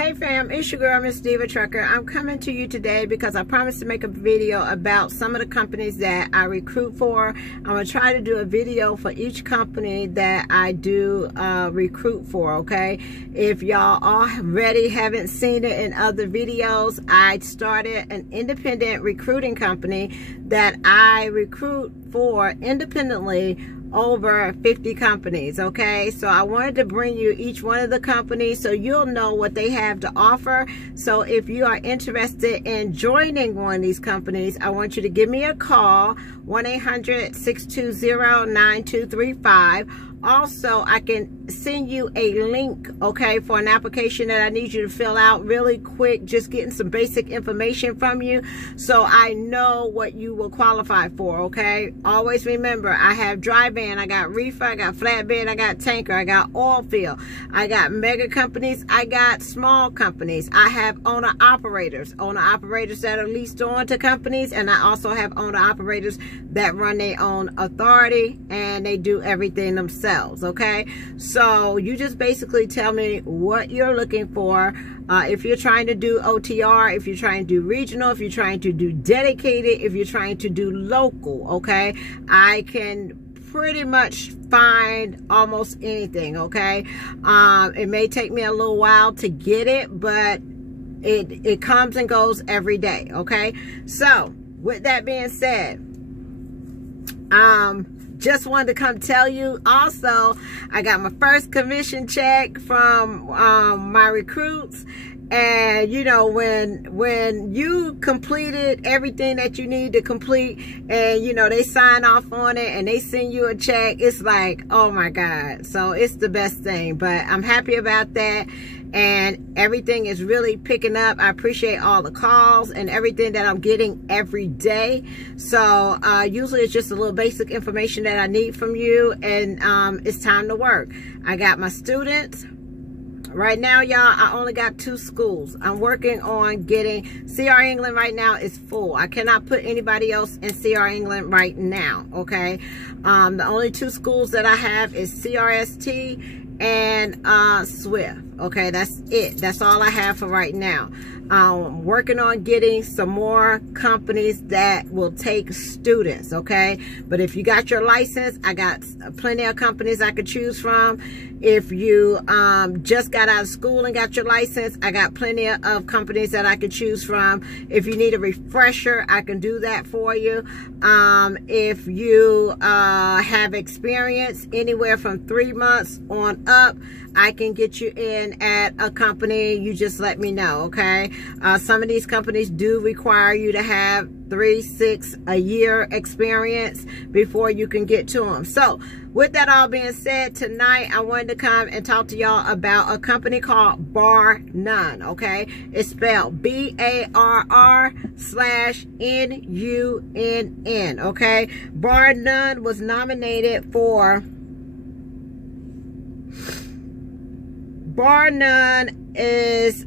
Hey fam, it's your girl, Miss Diva Trucker. I'm coming to you today because I promised to make a video about some of the companies that I recruit for. I'm going to try to do a video for each company that I do recruit for, okay? If y'all already haven't seen it in other videos, I started an independent recruiting company that I recruit for independently over 50 companies, okay? So I wanted to bring you each one of the companies so you'll know what they have to offer. So if you are interested in joining one of these companies, I want you to give me a call, 1-800-620-9235. Also, I can send you a link, okay, for an application that I need you to fill out really quick, just getting some basic information from you so I know what you will qualify for, okay? Always remember, I have dry van, I got reefer, I got flatbed, I got tanker, I got oil field, I got mega companies, I got small companies, I have owner-operators that are leased on to companies, and I also have owner-operators that run their own authority and they do everything themselves. Okay, so you just basically tell me what you're looking for. If you're trying to do OTR, if you're trying to do regional, if you're trying to do dedicated, if you're trying to do local, okay, I can pretty much find almost anything, okay? It may take me a little while to get it, but it comes and goes every day, okay? So with that being said, just wanted to come tell you also, I got my first commission check from my recruits. And you know, when you completed everything that you need to complete and you know they sign off on it and they send you a check, it's like, oh my God. So it's the best thing, but I'm happy about that. And everything is really picking up. I appreciate all the calls and everything that I'm getting every day. So usually it's just a little basic information that I need from you, and it's time to work. I got my students. Right now, y'all, I only got 2 schools. I'm working on getting CR England right now is full. I cannot put anybody else in CR England right now, okay? The only 2 schools that I have is CRST and Swift. Okay, that's it. That's all I have for right now. I'm working on getting some more companies that will take students, okay? But if you got your license, I got plenty of companies I could choose from. If you just got out of school and got your license, I got plenty of companies that I could choose from. If you need a refresher, I can do that for you. If you have experience anywhere from 3 months on up, I can get you in at a company. You just let me know, okay? Some of these companies do require you to have 3-6 a year experience before you can get to them. So with that all being said, tonight I wanted to come and talk to y'all about a company called BARR-NUNN, okay? It's spelled BARR/NUNN, okay? BARR-NUNN was nominated for BARR-NUNN is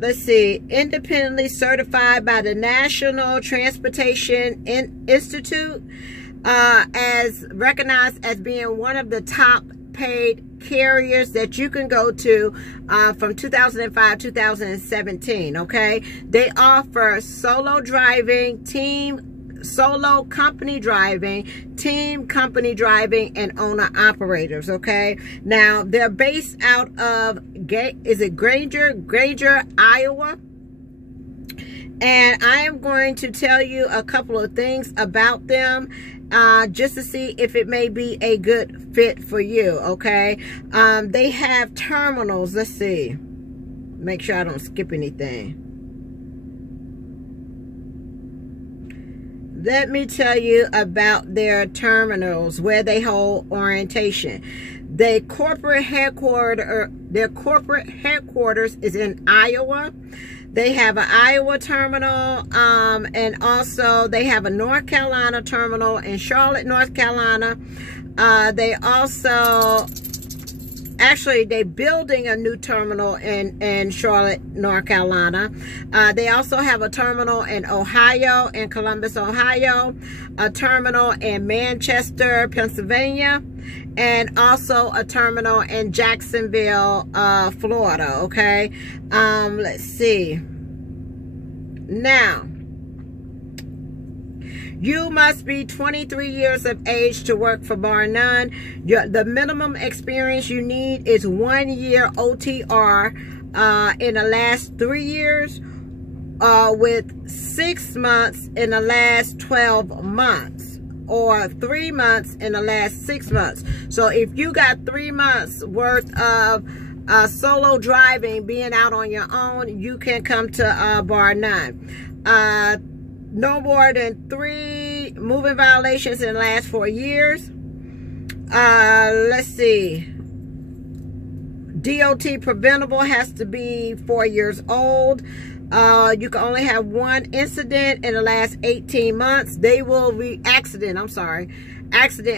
let's see, independently certified by the National Transportation Institute, as recognized as being one of the top paid carriers that you can go to from 2005-2017, okay? They offer solo driving, solo company driving, team company driving, and owner operators, okay? Now they're based out of Granger, Iowa, and I am going to tell you a couple of things about them just to see if it may be a good fit for you, okay? They have terminals. Let's see, make sure I don't skip anything. Let me tell you about their terminals, where they hold orientation. Their corporate headquarters is in Iowa. They have an Iowa terminal, and also they have a North Carolina terminal in Charlotte, North Carolina. They also actually, they're building a new terminal in Charlotte, North Carolina. They also have a terminal in Ohio, in Columbus, Ohio, a terminal in Manchester, Pennsylvania, and also a terminal in Jacksonville, Florida, okay? Let's see. Now, you must be 23 years of age to work for BARR-NUNN. The minimum experience you need is 1 year OTR in the last 3 years, with 6 months in the last 12 months, or 3 months in the last 6 months. So if you got 3 months worth of solo driving, being out on your own, you can come to BARR-NUNN. No more than 3 moving violations in the last 4 years. Let's see. DOT preventable has to be 4 years old. You can only have 1 incident in the last 18 months. They will accident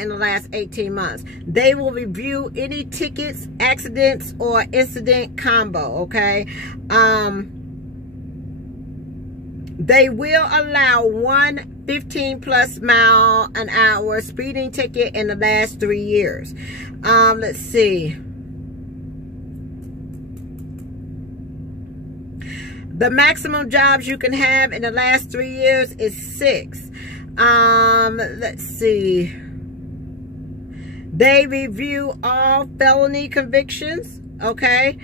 in the last 18 months. They will review any tickets, accidents, or incident combo, okay? They will allow 1 15+ mile an hour speeding ticket in the last 3 years. Let's see. The maximum jobs you can have in the last 3 years is 6. Let's see. They review all felony convictions, okay?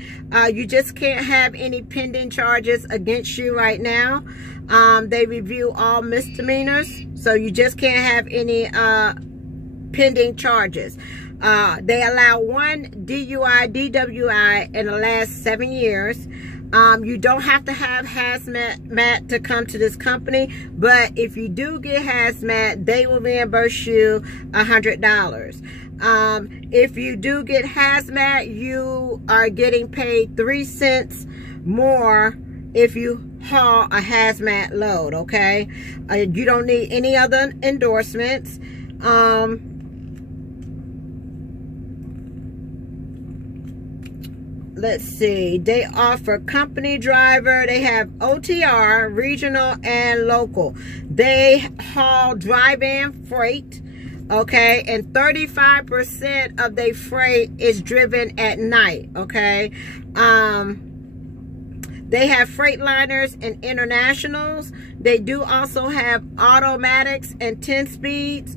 You just can't have any pending charges against you right now. They review all misdemeanors, so you just can't have any pending charges. They allow 1 DUI, DWI in the last 7 years. You don't have to have hazmat to come to this company, but if you do get hazmat, they will reimburse you $100. If you do get hazmat, you are getting paid 3 cents more if you haul a hazmat load, okay? You don't need any other endorsements. Let's see. They offer company driver. They have OTR, regional, and local. They haul drive-in freight, okay? And 35% of their freight is driven at night, okay? They have Freightliners and Internationals. They do also have automatics and 10 speeds.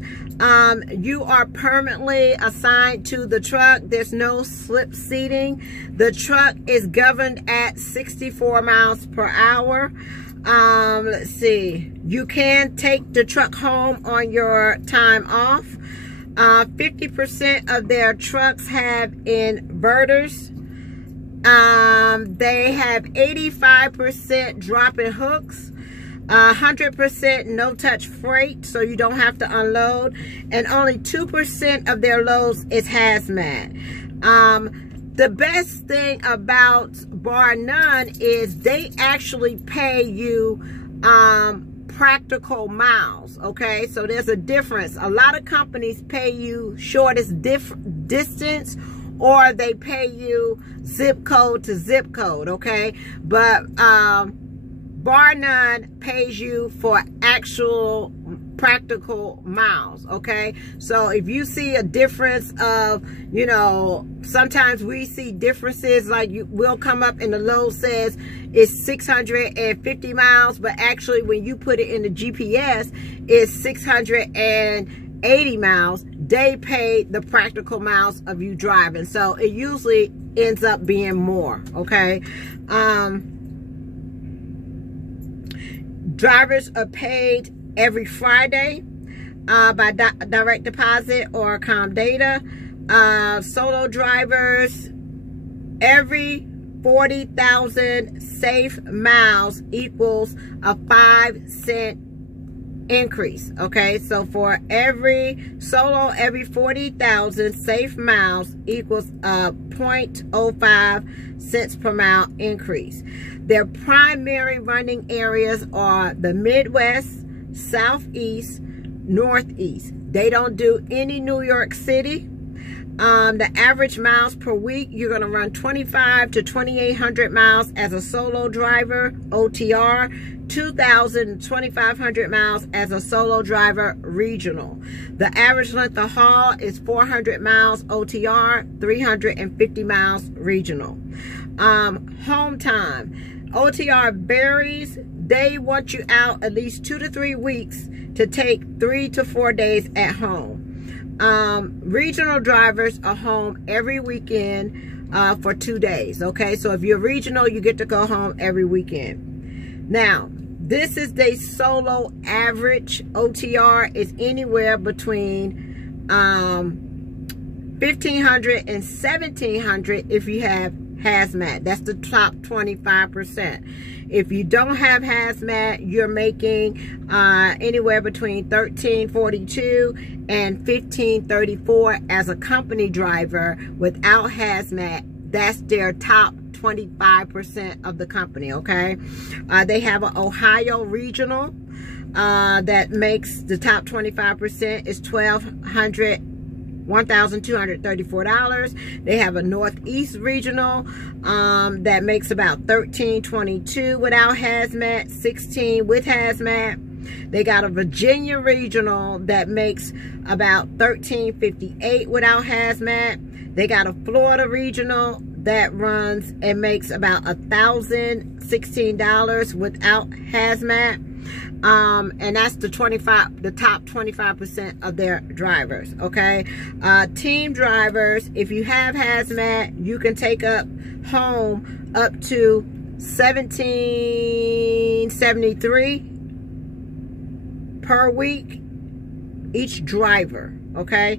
You are permanently assigned to the truck. There's no slip seating. The truck is governed at 64 miles per hour. Let's see. You can take the truck home on your time off. 50% of their trucks have inverters. They have 85% drop-in hooks, 100% no-touch freight, so you don't have to unload, and only 2% of their loads is hazmat. The best thing about BARR-NUNN is they actually pay you practical miles, okay? So there's a difference. A lot of companies pay you shortest distance, or they pay you zip code to zip code, okay? But BARR-NUNN pays you for actual practical miles, okay? So if you see a difference of, you know, sometimes we see differences, like will come up and the load says it's 650 miles, but actually when you put it in the GPS, it's 680 miles. They pay the practical miles of you driving, so it usually ends up being more, okay? Drivers are paid every Friday by direct deposit or Comdata. Solo drivers, every 40,000 safe miles equals a 5-cent increase, okay? So for every 40,000 safe miles equals a 0.05 cents per mile increase. Their primary running areas are the Midwest, Southeast, Northeast. They don't do any New York City. The average miles per week, you're going to run 25 to 2,800 miles as a solo driver, OTR, 2,000 to 2,500 miles as a solo driver, regional. The average length of haul is 400 miles, OTR, 350 miles, regional. Home time, OTR varies. They want you out at least 2 to 3 weeks to take 3 to 4 days at home. Regional drivers are home every weekend for 2 days. Okay, so if you're regional, you get to go home every weekend. Now, this is the solo average. OTR is anywhere between 1,500 and 1,700 if you have hazmat. That's the top 25%. If you don't have hazmat, you're making anywhere between $1,342 and $1,534 as a company driver without hazmat. That's their top 25% of the company, okay? They have an Ohio regional that makes the top 25% is $1,234. They have a Northeast regional that makes about $1,322 without hazmat, $16 with hazmat. They got a Virginia regional that makes about $1,358 without hazmat. They got a Florida regional that runs and makes about $1,016 without hazmat. And that's the top 25% of their drivers, okay? Team drivers, if you have hazmat, you can take up home up to $1,773 per week each driver, okay?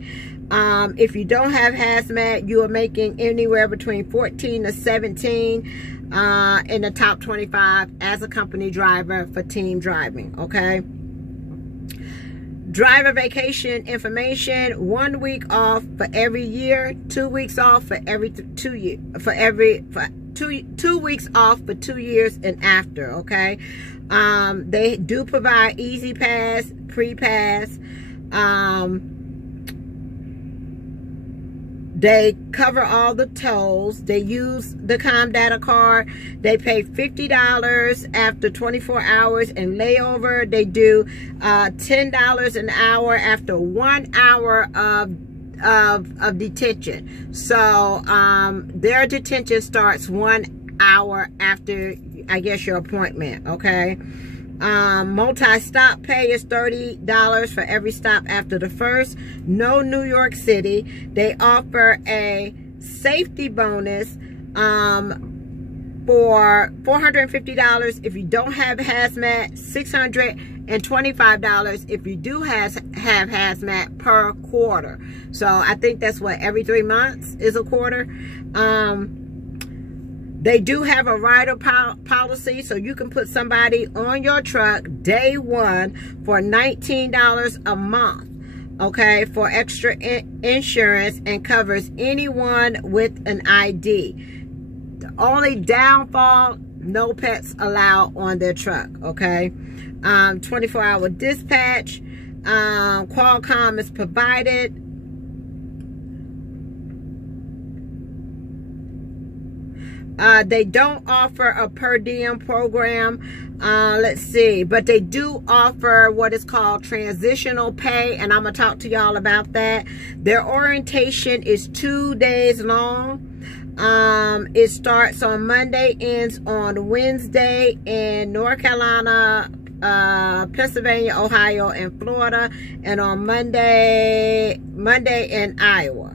If you don't have hazmat, you are making anywhere between 14 to 17 in the top 25 as a company driver for team driving, okay? Driver vacation information: 1 week off for every year, 2 weeks off for every 2 years, 2 weeks off for 2 years and after, okay? They do provide Easy Pass, Pre-Pass. They cover all the tolls. They use the Data card. They pay $50 after 24 hours in layover. They do $10 an hour after 1 hour of detention. So their detention starts 1 hour after, I guess, your appointment, okay? Multi-stop pay is $30 for every stop after the first. No New York City. They offer a safety bonus for $450 if you don't have hazmat, $625 if you do have hazmat per quarter. So I think that's what, every 3 months is a quarter. They do have a rider policy, so you can put somebody on your truck day one for $19 a month, okay, for extra insurance, and covers anyone with an ID. The only downfall, no pets allowed on their truck, okay? 24-hour dispatch. Qualcomm is provided. They don't offer a per diem program. Let's see, but they do offer what is called transitional pay, and I'm gonna talk to y'all about that. Their orientation is 2 days long. It starts on Monday, ends on Wednesday in North Carolina, Pennsylvania, Ohio, and Florida, and on Monday in Iowa.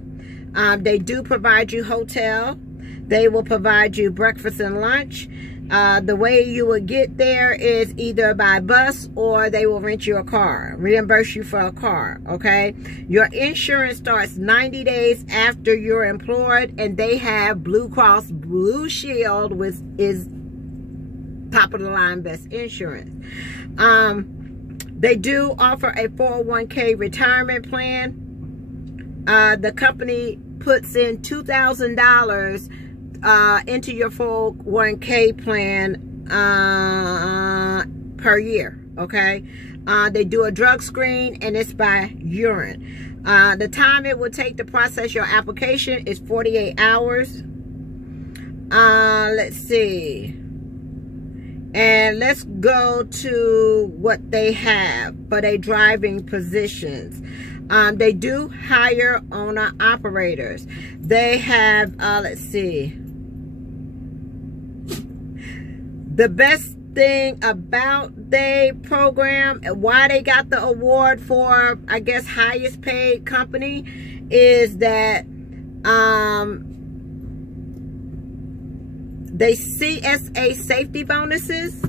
They do provide you hotel. They will provide you breakfast and lunch. The way you will get there is either by bus, or they will rent you a car, reimburse you for a car, okay? Your insurance starts 90 days after you're employed, and they have Blue Cross Blue Shield, which is top of the line best insurance. They do offer a 401k retirement plan. The company puts in $2,000 into your 401k plan per year, okay? They do a drug screen, and it's by urine. The time it would take to process your application is 48 hours. Let's see. And let's go to what they have for their driving positions. They do hire owner operators. They have, let's see. The best thing about their program, why they got the award for, I guess, highest paid company, is that they CSA safety bonuses,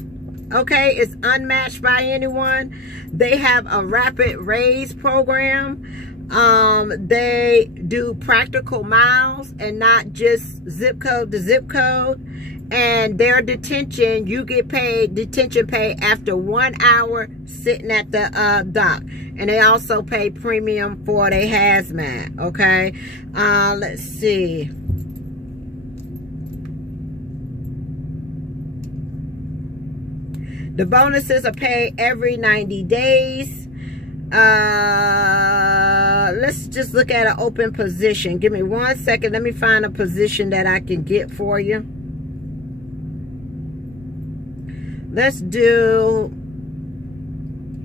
okay, is unmatched by anyone. They have a rapid raise program. They do practical miles and not just zip code to zip code. And their detention, you get paid detention pay after 1 hour sitting at the dock. And they also pay premium for their hazmat, okay? Let's see. The bonuses are paid every 90 days. Let's just look at an open position. Give me 1 second. Let me find a position that I can get for you. Let's do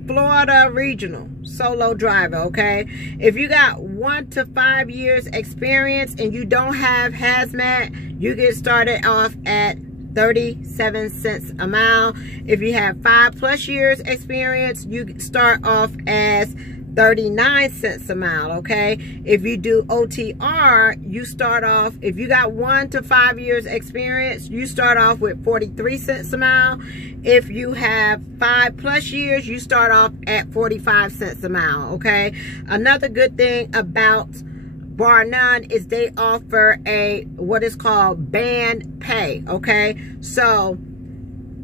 Florida Regional Solo Driver, okay? If you got 1 to 5 years experience and you don't have hazmat, you get started off at 37 cents a mile. If you have 5+ years experience, you start off as 39 cents a mile, okay? If you do OTR, you start off, if you got 1 to 5 years experience, you start off with 43 cents a mile. If you have 5+ years, you start off at 45 cents a mile, okay? Another good thing about BARR-NUNN is they offer a what is called band pay, okay? So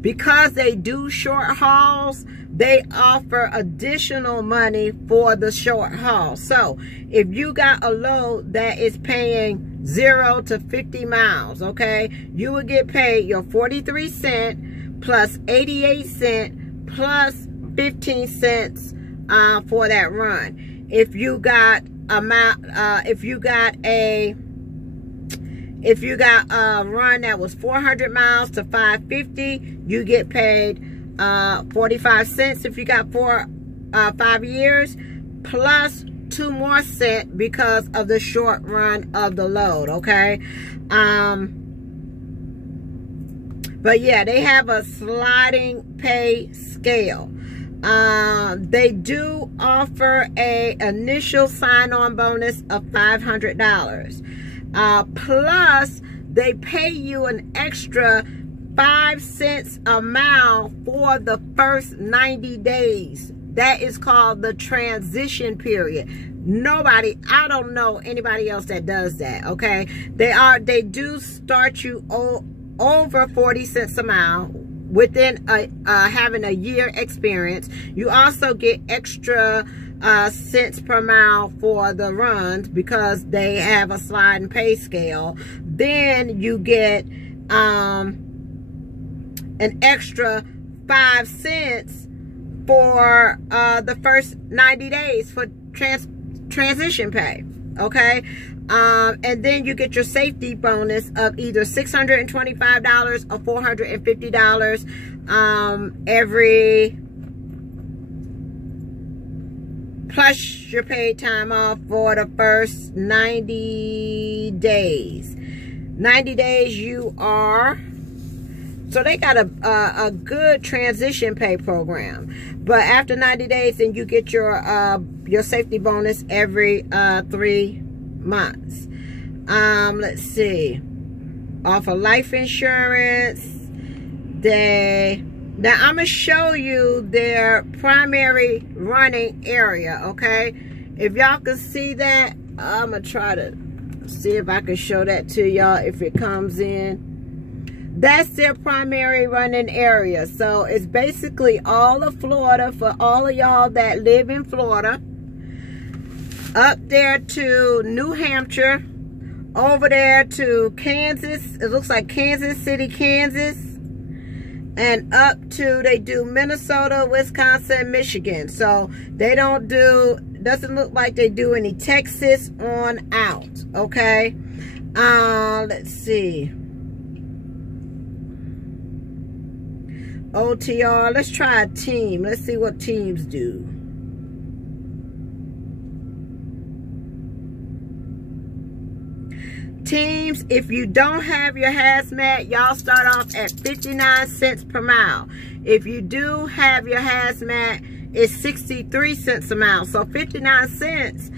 because they do short hauls, they offer additional money for the short haul. So if you got a load that is paying 0 to 50 miles, okay, you will get paid your 43 cents plus 88 cents plus 15 cents for that run. If you got a run that was 400 miles to 550, you get paid 45 cents if you got 5 years, plus 2 more cents because of the short run of the load, okay? But yeah, they have a sliding pay scale. They do offer a initial sign-on bonus of $500. Plus, they pay you an extra 5 cents a mile for the first 90 days. That is called the transition period. I don't know anybody else that does that, okay? They do start you over 40 cents a mile within having a year experience. You also get extra cents per mile for the runs because they have a sliding pay scale. Then you get an extra 5 cents for the first 90 days for transition pay, okay? And then you get your safety bonus of either $625 or $450 plus your paid time off for the first 90 days. 90 days you are, so they got a good transition pay program. But after 90 days, then you get your safety bonus every 3 months. Let's see. Offer life insurance. Now I'm gonna show you their primary running area, okay? If y'all can see that, I'm gonna try to see if I can show that to y'all if it comes in. That's their primary running area. So it's basically all of Florida for all of y'all that live in Florida. Up there to New Hampshire. Over there to Kansas. It looks like Kansas City, Kansas. And up to, they do Minnesota, Wisconsin, Michigan. So they don't do doesn't look like they do any Texas on out. Okay, let's see. OTR, let's try a team. Let's see what teams do. Teams, if you don't have your hazmat, y'all start off at 59 cents per mile. If you do have your hazmat, it's 63 cents a mile. So 59 cents.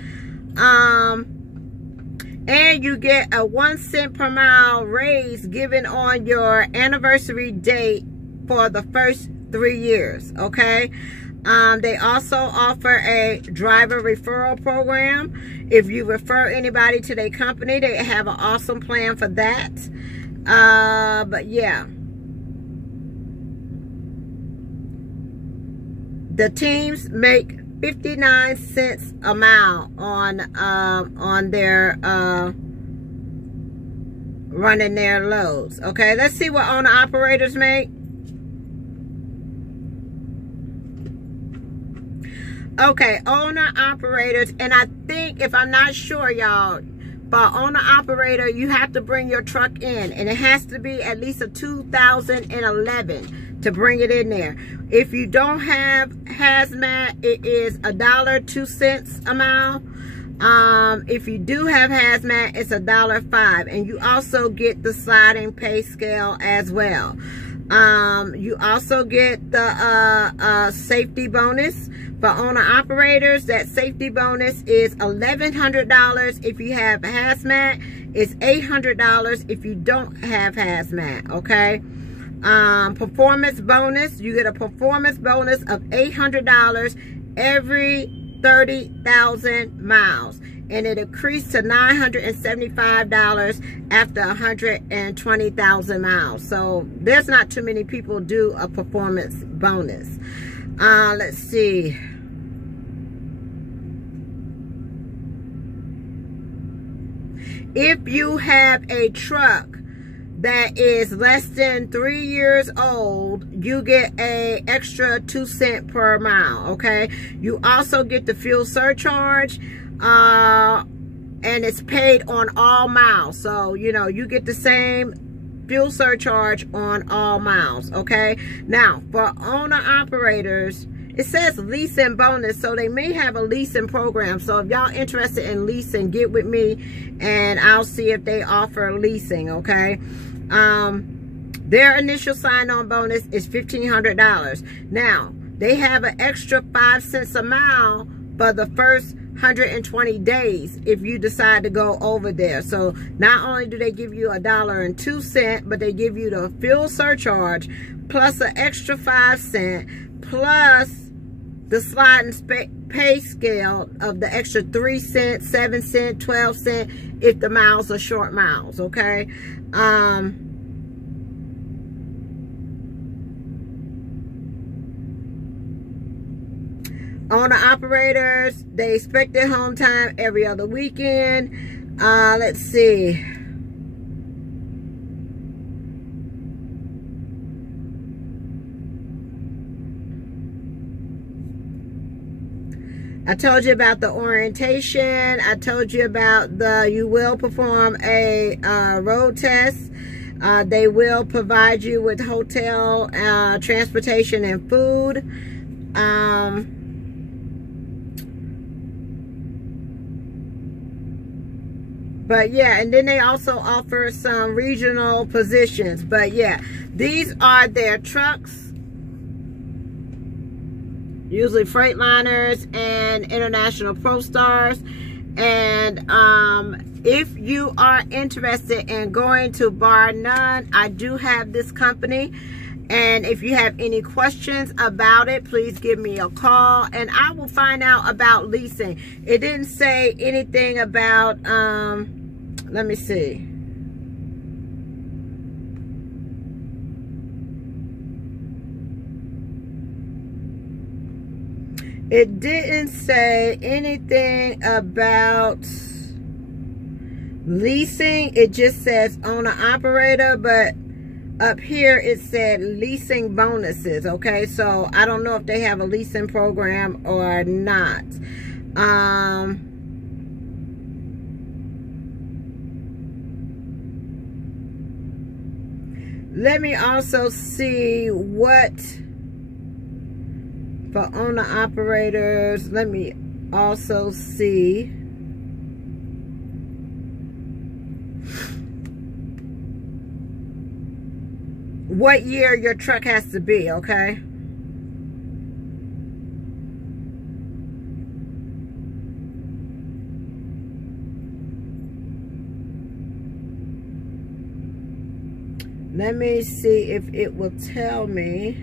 And you get a 1 cent per mile raise given on your anniversary date for the first 3 years. Okay. They also offer a driver referral program. If you refer anybody to their company, they have an awesome plan for that. But yeah, the teams make 59 cents a mile on their running their loads. Okay, let's see what owner operators make. Okay, owner operators, and I think, if I'm not sure, y'all, for owner operator, you have to bring your truck in, and it has to be at least a 2011 to bring it in there. If you don't have hazmat, it is $1.02 a mile. If you do have hazmat, it's $1.05, and you also get the sliding pay scale as well. You also get the safety bonus. For owner operators, that safety bonus is $1,100 if you have hazmat. It's $800 if you don't have hazmat, okay? Performance bonus, you get a performance bonus of $800 every 30,000 miles. And it increased to $975 after 120,000 miles. So there's not too many people do a performance bonus. Let's see. If you have a truck that is less than 3 years old, you get a extra 2 cents per mile. Okay. You also get the fuel surcharge, and it's paid on all miles. So, you know, you get the same fuel surcharge on all miles. Okay. Now, for owner operators, it says leasing bonus, so they may have a leasing program. So if y'all interested in leasing, get with me and I'll see if they offer leasing. Okay. Their initial sign-on bonus is $1,500. Now, they have an extra 5 cents a mile for the first 120 days if you decide to go over there. So not only do they give you $1.02, but they give you the fuel surcharge plus an extra 5 cents plus the sliding pay scale of the extra 3 cents, 7 cents, 12 cents if the miles are short miles. Okay. Owner operators, they expect their home time every other weekend. Let's see. I told you about the orientation. I told you about you will perform a road test. They will provide you with hotel, transportation, and food. But yeah, and then they also offer some regional positions. But yeah, these are their trucks. Usually Freightliners and International ProStars. And if you are interested in going to BARR-NUNN, I do have this company. And if you have any questions about it, please give me a call and I will find out about leasing. It didn't say anything about, let me see. It didn't say anything about leasing. It just says owner operator, but up here it said leasing bonuses. Okay, so I don't know if they have a leasing program or not. Let me also see what for owner operators. Let me also see what year your truck has to be, okay? Let me see if it will tell me.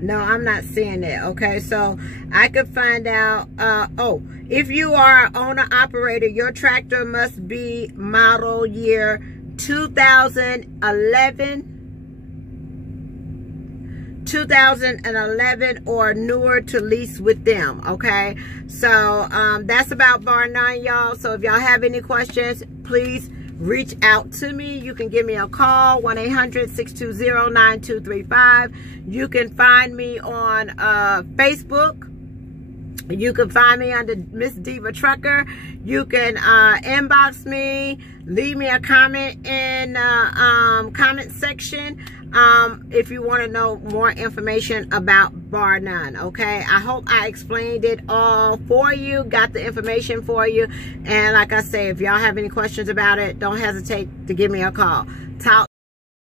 No, I'm not seeing it. Okay, so I could find out. Oh, if you are an owner operator, your tractor must be model year 2011 or newer to lease with them. Okay, so that's about BARR-NUNN, y'all. So if y'all have any questions, please reach out to me. You can give me a call, 1-800-620-9235. You can find me on Facebook. You can find me under Miss Diva Trucker. You can inbox me, leave me a comment in comment section if you want to know more information about BARR-NUNN. Okay, I hope I explained it all for you, got the information for you, and like I say, if y'all have any questions about it, don't hesitate to give me a call. Talk